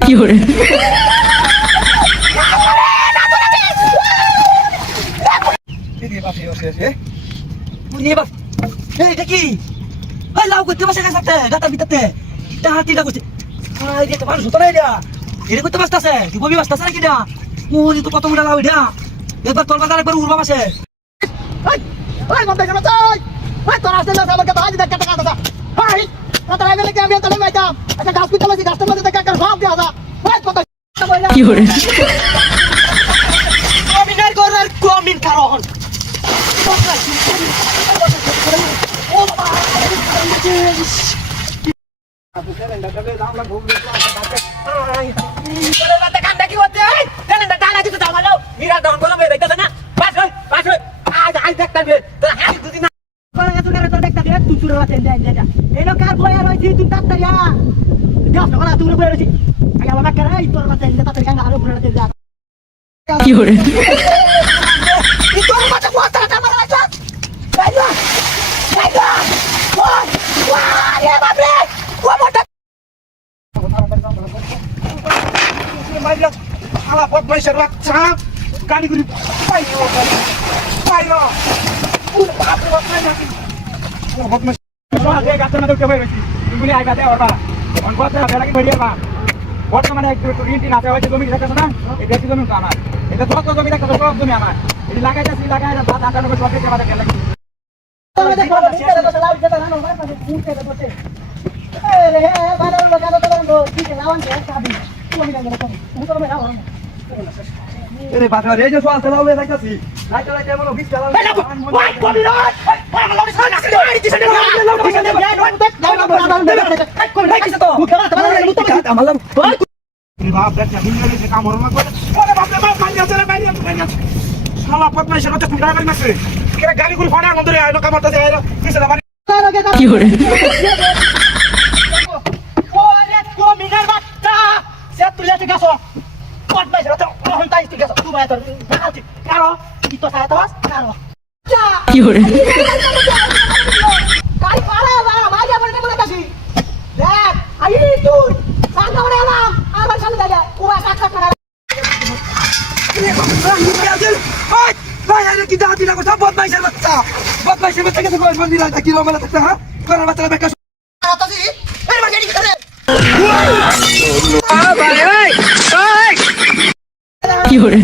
কি করে দেখি লাউ করতে বসে গেছে গাতার ভিতরে হাতিটা করছে মানুষ হতো না এটা এটা করতে বাঁচতেছে তুই বমি বাঁচতেছে নাকি এটা মুড়ি তো কত মোটা লাউ এটা একবার তোর বাজার একবার উড়বা বাসে কি করে কমিন কারণ কি করে বর্তমানে ঋণটি না হয়েছে জমি দেখতেছে না এই বেশি জমি তো আমার এটা যত জমি দেখতেছে সব জমি আমার এটি লাগাইতেছি লাগাই ভাত আটানব্বই সব থেকে আমাদের খেলা গাড়ি করে ফাটার মধ্যে কামারতে কি করে কি করে বদমাইশের বাচ্চা গেছে কি রমেলা থাকতে হ্যাঁ করার বাচ্চারা বেকার কি করে